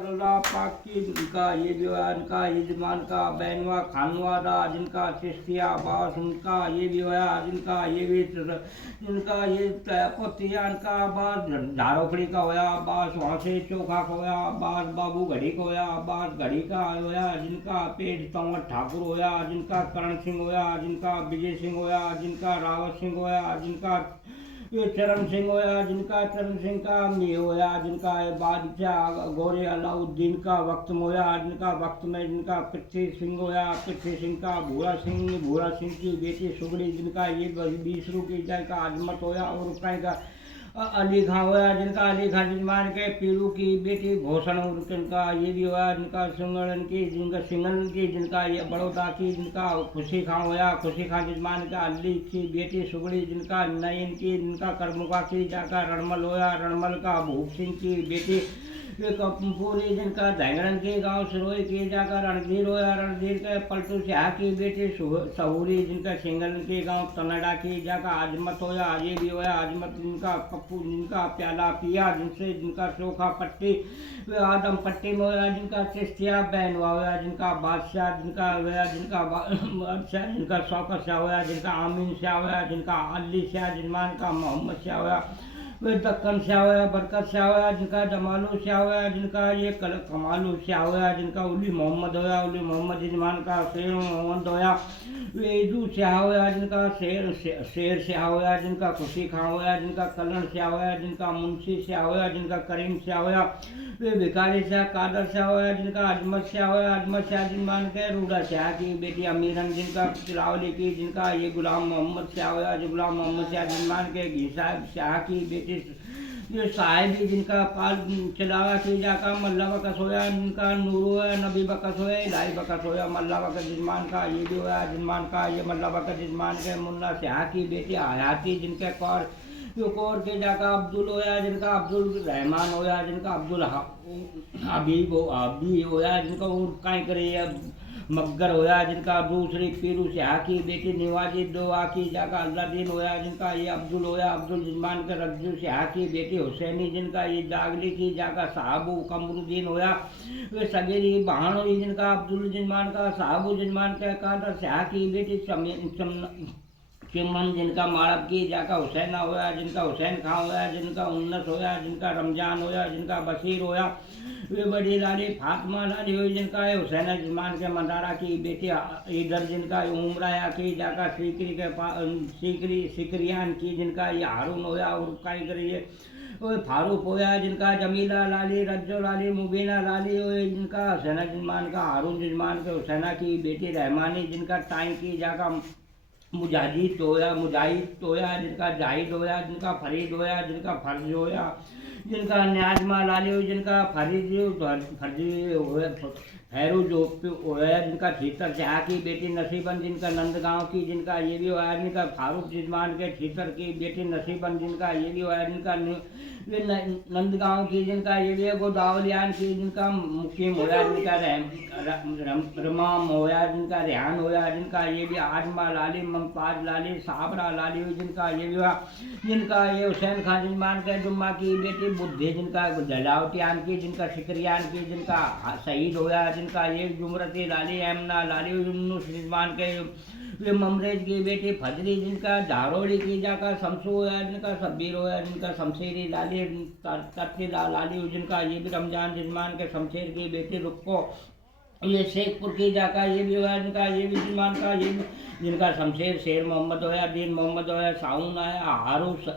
अल्लाह पाक की उनका ये जो है उनका यजमान का बैनवा खानवादा जिनका चिश्तिया अब्बास उनका ये जो है जिनका ये भी जिनका ये पोतिया उनका अब्बास झारोखड़ी का होया अब्बास वहाँ से चोखा का होया अब्बास बाबू घड़ी का होया अब्बास घड़ी का होया जिनका पेट तंवर ठाकुर होया जिनका करण सिंह होया जिनका विजय सिंह होया जिनका रावत सिंह होया जिनका ये चरण सिंह होया जिनका चरण सिंह का मी होया जिनका बादशाह गोरे अलाउद्दीन का वक्त में होया जिनका वक्त में जिनका पृथ्वी सिंह होया पृथ्वी सिंह का भूरा सिंह की बेटी सुगड़ी जिनका ये 20 की का आजमत होया और का अली खां होया जिनका अली खां जजमान के पीरू की बेटी घोषण जिनका ये भी होया जिनका सिंगड़न की जिनका सिंगन की जिनका ये बड़ौदा की जिनका खुशी खां होया खुशी खां जजमान का अली की बेटी सुगड़ी जिनका नयन की जिनका करमुका की जाकर रणमल होया रणमल का भूप सिंह की बेटी पूरी जिनका धैंगड़न के गांव सिरोई की जाकर रणधीर होया रणधीर के पलटू शाह की बेटी सहूरी जिनका सिंगल के गांव कनाडा की जाकर आजमत होया ये भी होया आजमत जिनका पप्पू जिनका प्याला पिया जिनसे जिनका चोखा पट्टी आदम पट्टी में होया जिनका चिश्तिया बैनवा होया जिनका बादशाह जिनका होया जिनका बादशाह जिनका शौकत शाह होया जिनका आमीन शाह होया जिनका अली शाह जजमान का मोहम्मद शाह होया वे दक्कन शाह होया बरकत शाह होया जिनका जमालू शाह होया जिनका ये कमालू शाह होया जिनका उली मोहम्मद होया उली मोहम्मद जजमान का शेर मोहम्मद होया वे ईदू शाह होया जिनका शेर शाह होया जिनका खुशी खां होया जिनका कलन शाह होया जिनका मुंशी शाह होया जिनका करीम शाह होया वे भिखारी शाह कादर शाह होया जिनका अजमत शाह होया अजमत शाह जजमान के रूडा शाह की बेटी अमीरन जिनका चिलावली की जिनका ये गुलाम मोहम्मद शाह होया जो गुलाम मोहम्मद शाह जजमान के घी साहब शाह की बेटी ये साहिबी जिनका पाल चलावा की जाका मल्ला बकस होया जिनका नूर होया नबी बकस होया इलाही बकस होया मल्ला बकस जजमान का ये भी होया जजमान का ये मल्ला बकस जजमान के मुन्ना शाह की बेटी हयाती जिनके कौर के जाका अब्दुल होया जिनका अब्दुल रहमान होया जिनका अब्दुल हबीब होया जिनका कहीं करे मगर होया जिनका दूसरी पीरू शाह की बेटी निवाजी दुआ की जाका अल्लादीन होया जिनका ये अब्दुल होया अब्दुल जजमान के रज्जू शाह की बेटी हुसैनी जिनका ये जागली की जाका साहबू कमरुद्दीन होया वे सगेरी बहन हुई जिनका अब्दुल जजमान का साहबू जजमान के कादर शाह की बेटी चिमन जिनका माड़ब की जाका हुसैना होया जिनका हुसैन खां होया जिनका उन्नस होया जिनका रमजान होया जिनका बशीर होया वे बड़ी लाली फातिमा लाली हुई जिनका हुसैन जजमान के मंदारा की बेटी इधर जिनका उमराया की जाका सिकरियान की जिनका ये हारून होया और कहीं करिए वो फारूक होया जिनका जमीला लाली रज्जो लाली मुबीना लाली हुई जिनका हुसैन जजमान का हारून जजमान के हुसैना की बेटी रहमानी जिनका टाइम की जाका मुजाहिद होया जिनका जाहिद होया जिनका फरीद होया जिनका फर्ज होया जिनका न्याजमा लाली हुई जिनका फर्जी होया हैरू जो होया जिनका ठीतर शाह की बेटी नसीबन जिनका नंदगांव की जिनका ये भी होया जिनका फारूक जजमान के ठीतर की बेटी नसीबन जिनका ये भी होया जिनका नंदगांव की जिनका ये भी गोदावलियान की जिनका मुकीम होया जिनका रमाम होया जिनका रेहान होया जिनका ये भी आजमा लाली ममताज लाली साबरा लाली हुई जिनका ये भी हुआ जिनका ये हुसैन खान जजमान के जुम्मा की बेटी बुद्धि जिनका जलावटियान की जिनका शिकरियान की जिनका शहीद होया जिनका ये जुमरती लाली एमना लाली जजमान के वे ममरेज की बेटी फजरी जिनका झारोड़ी की जाकर शमसू होया जिनका शब्बीर होया जिनका शमशेरी लाली तरती लाली जिनका ये भी रमजान जजमान के शमशेर की बेटी रुक्को ये शेखपुर की जाका ये भी होया जिनका ये भी जजमान का ये जिनका शमशेर शेर मोहम्मद होया दीन मोहम्मद होया साउन आया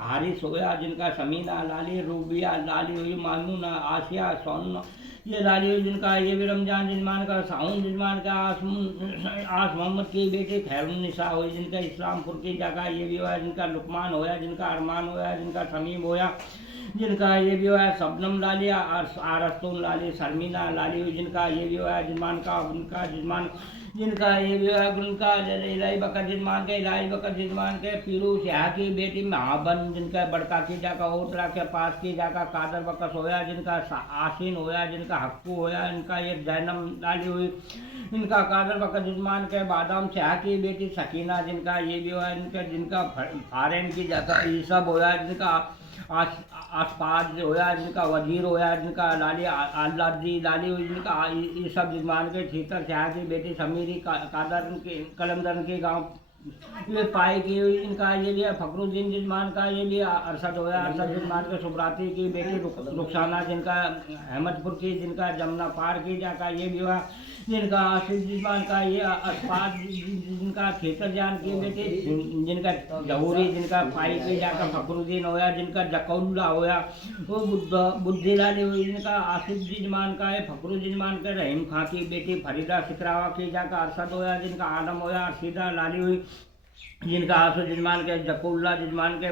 हारिस होया जिनका समीना लाली रूबिया लाली हुई मानूना आसिया सोन ये लाली हुई जिनका ये भी रमजान जजमान का साउन जजमान का आस मोहम्मद की बेटी खैरुन्निसा हुई जिनका इस्लामपुर की जाका ये भी होया जिनका लुकमान होया जिनका अरमान होया जिनका समीम होया जिनका ये भी हुआ शबनम लाली आरस्तून लाली शर्मिना लाली हुई जिनका ये भी हुआ जजमान का उनका जजमान जिनका ये भी हुआ उनका इलाही बकर जजमान के इलाही बकर जजमान के पीरू शाह की बेटी महाबन जिनका बड़का की जाका ओतरा के पास की जाका कादर बकस होया जिनका आसीन होया जिनका हक्कू होया इनका ये जैनम लाली हुई इनका कादर बकर जजमान के बादाम शाह की बेटी सकीना जिनका ये भी हुआ इनका जिनका फारेन की जाका ईसब होया जिनका आसपास होया जिनका वजीर होया जिनका लाली आलादी लाली हुई जिनका ये सब जजमान के छीतर शाह की बेटी समीरी कादर के कलमदर के गांव ये पाई की हुई इनका ये लिया फखरुद्दीन जजमान का ये लिया अरशद होया अरशद जजमान के सुब्राती की बेटी रुखसाना जिनका अहमदपुर की जिनका जमुना पार की जाका ये भी हुआ जिनका आसिफ जजमान का ये अस्पात जिनका खेतर जान की बेटी जिनका जहूरी जिनका पाई की जाका फखरुद्दीन होया जिनका जकौल्ला होया वो बुद्धि लाली हुई जिनका आसिफ जजमान का है फखरुद्दीन जजमान के रहीम खां की बेटी फरीदा सिकरावा की जाका अरशद होया जिनका आलम होया अर्शीदा लाली हुई जिनका आसू जजमान के जकुल्ला जजमान के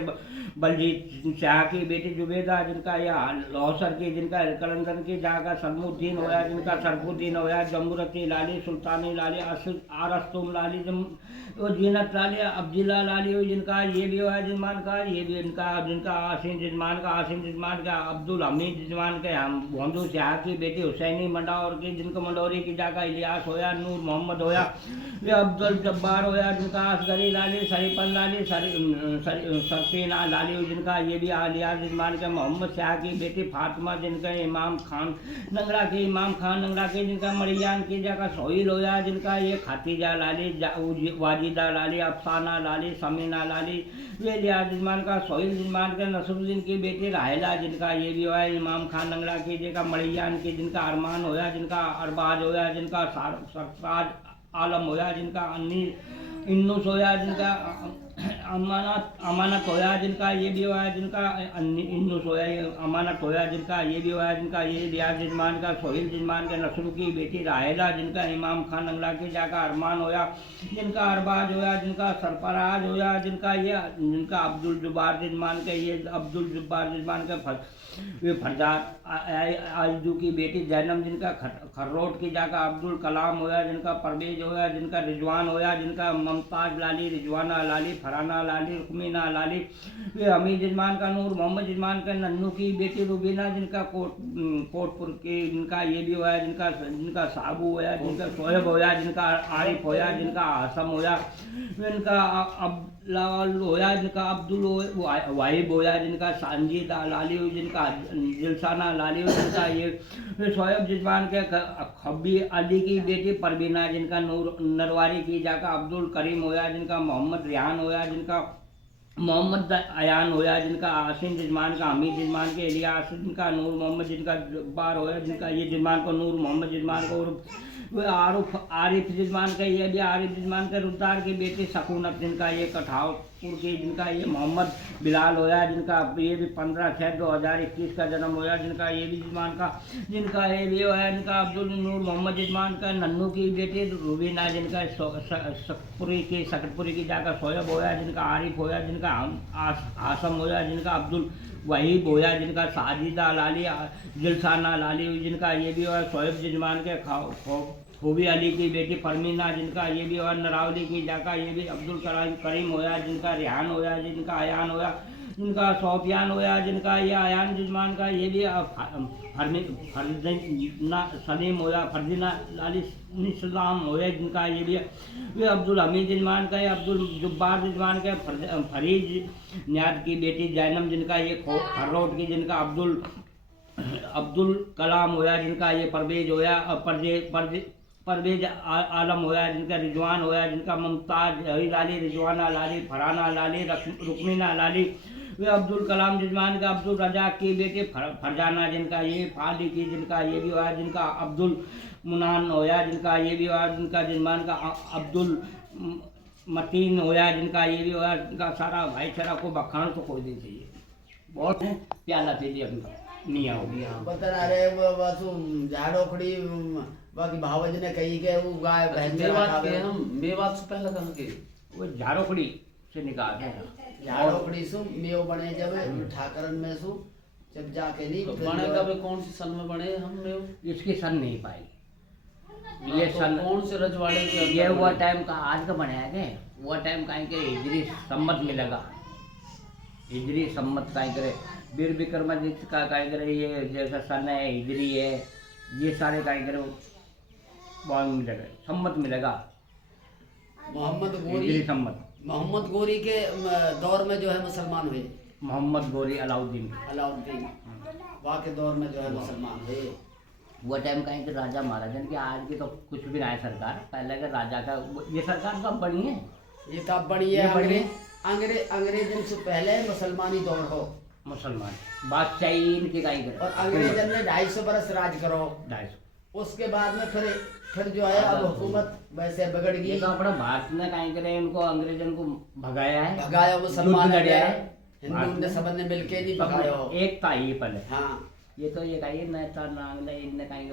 बलजीत शाह की बेटी जुबेदा जिनका यह लौसर की जिनका कलंदर की जागा सलमुद्दीन होया जिनका सरफुद्दीन होया जमूरती लाली सुल्तानी लाली आरस्तुम लाली वो जीनत लाली अब्दुल्ला लाली हुई जिनका ये भी होया जजमान का ये भी इनका जिनका आसिम जजमान का अब्दुल हमीद जजमान के मोहम्मद शाह की बेटी हुसैनी मंडौर की जिनका मंडौरी की जागा इलियास होया नूर मोहम्मद होया वे अब्दुल जब्बार होया जिनका असगरी लाली शरीफन लाली सरफीना लाली हुई जिनका ये भी आलियास जजमान के मोहम्मद शाह की बेटी फातिमा जिनका इमाम खान नंगरा के इमाम खान नंगरा के जिनका मरियान की जगह सोहिल होया जिनका ये खातिजा लाली वाजिदा लाली अफसाना लाली समीना लाली वे लिया जजमान का सोहिल जजमान के नसरुद्दीन की बेटी राहिला जिनका ये भी होया इमाम खान नंगरा की जिनका मरियान की जिनका अरमान होया जिनका अरबाज होया जिनका सरताज आलम होया जिनका इन्नुस होया जिनका अमानत होया जिनका ये भी होया जिनका इन्नुस होया अमानत होया जिनका ये भी होया जिनका ये रियाज जजमान का सोहिल जजमान के नसरू की बेटी राहेला जिनका इमाम खान नंगला की जाका अरमान होया जिनका अरबाज होया जिनका सरफराज होया जिनका ये जिनका अब्दुल जुब्बार जजमान के ये अब्दुल जुब्बार जजमान के वे फरजाद आजदू की बेटी जैनम जिनका खर्रोट की जाका अब्दुल कलाम होया जिनका परवेज होया जिनका रिजवान होया जिनका ममताज लाली रिजवाना लाली फराना लाली रुकमीना लाली वे हमीद जजमान का नूर मोहम्मद जजमान का नन्नू की बेटी रुबीना जिनका कोटपुर के जिनका ये भी होया जिनका साबू होया जिनका शोएब होया जिनका आरिफ होया जिनका आसम होया जिनका अब्दुल होया जिनका अब्दुल वाहिब होया जिनका सांजीदा लाली हुई जिनका दिलसाना लाली हुई जिनका ये शोएब जजमान के खब्बी अली की बेटी परवीना जिनका नूर नरवारी की जाका अब्दुल करीम होया जिनका मोहम्मद रिहान होया जिनका मोहम्मद अयान होया जिनका आसिम जजमान का हमीद जजमान के इलियास जिनका नूर मोहम्मद जिनका जब्बार होया जिनका ये जजमान को नूर मोहम्मद जजमान को आरिफ जजमान का ये भी आरिफ जजमान के रुद्दार की बेटी सकूनत जिनका ये कठावपुर की जिनका ये मोहम्मद बिलाल होया जिनका ये भी 15/6/2021 का जन्म होया जिनका ये भी जजमान का जिनका ये भी होया जिनका अब्दुल नूर मोहम्मद जजमान का नन्नू की बेटी रुबीना जिनका सकटपुरी की जाकर शोएब होया जिनका आरिफ होया जिनका आसम होया जिनका अब्दुल वहीब होया जिनका साजिदा लाली दिलसाना लाली जिनका ये भी हुआ शोएब जजमान के खूबी अली की बेटी फरमीना जिनका ये भी हुआ नरावली की जाका ये भी अब्दुल करीम होया जिनका रिहान होया जिनका अयान होया जिनका सोफियान होया जिनका ये अयान जजमान का ये भी फरदीना सलीम होया फरदीना लाली इस्लाम होया जिनका ये भी वे अब्दुल हमीद जजमान का अब्दुल जुब्बार जजमान के फरीज नियाज की बेटी जैनम जिनका ये खर्रोट की जिनका अब्दुल कलाम होया जिनका ये परवेज होया परवेज आलम होया जिनका रिजवान होया जिनका मुमताज लाली रिजवाना लाली फराना लाली रुकमीना लाली वे अब्दुल कलाम जजमान का अब्दुल रजाक की बेटी फरजाना जिनका ये फाली की जिनका ये भी होया जिनका अब्दुल मुनान होया जिनका ये भी होया जिनका जजमान का अब्दुल मतीन होया जिनका ये भी होया जिनका सारा भाईचारा को बखान तो कोई नहीं चाहिए बहुत प्याला तेजी अपना नहीं होगी पता ना रे वो झाड़ोखड़ी बाकी भावज ने कही के वो गाय मेवात से पहले कहाँ के वो झाड़ोखड़ी से निकाल है झाड़ोखड़ी सु मेव बने जब ठाकरन में सु जब जाके नहीं तो बने कब कौन सी सन में बने हम मेव इसकी सन नहीं पाई ये तो सन कौन से रजवाड़े के ये हुआ टाइम का आज का बनाया गया हुआ टाइम कहीं के हिजरी सम्मत में लगा हिजरी सम्मत कहीं करे वीर विक्रमादित्य का कहीं करे ये जैसा सन है हिजरी है ये सारे कहीं करे बॉन्ग में लगे सम्मत में लगा मोहम्मद हिजरी सम्मत मोहम्मद गोरी के दौर में जो है मुसलमान हुए मोहम्मद गोरी अलाउद्दीन की। अलाउद्दीन वहाँ के दौर में जो है मुसलमान थे। वो टाइम कहीं के राजा महाराजा की, आज की तो कुछ भी ना है सरकार, पहले के राजा का ये सरकार कब बनी है? ये तब बड़ी है, ये बड़ी अंग्रेजन से पहले मुसलमानी दौर हो, मुसलमान बादशाही इनके का ही करे। और अंग्रेजन ने 250 बरस राज करो। 250 उसके बाद में फिर जो है अब हुकूमत वैसे बिगड़ ये गई, तो अपना भारत ने कहीं करे इनको अंग्रेजन को भगाया है, भगाया मुसलमान युद्ध लड़ाया है, है। हिंदू ने सबने मिलके नहीं भगाया हो। एक था ये पहले, हाँ ये तो ये कहीं नेता नांगले इनने कहीं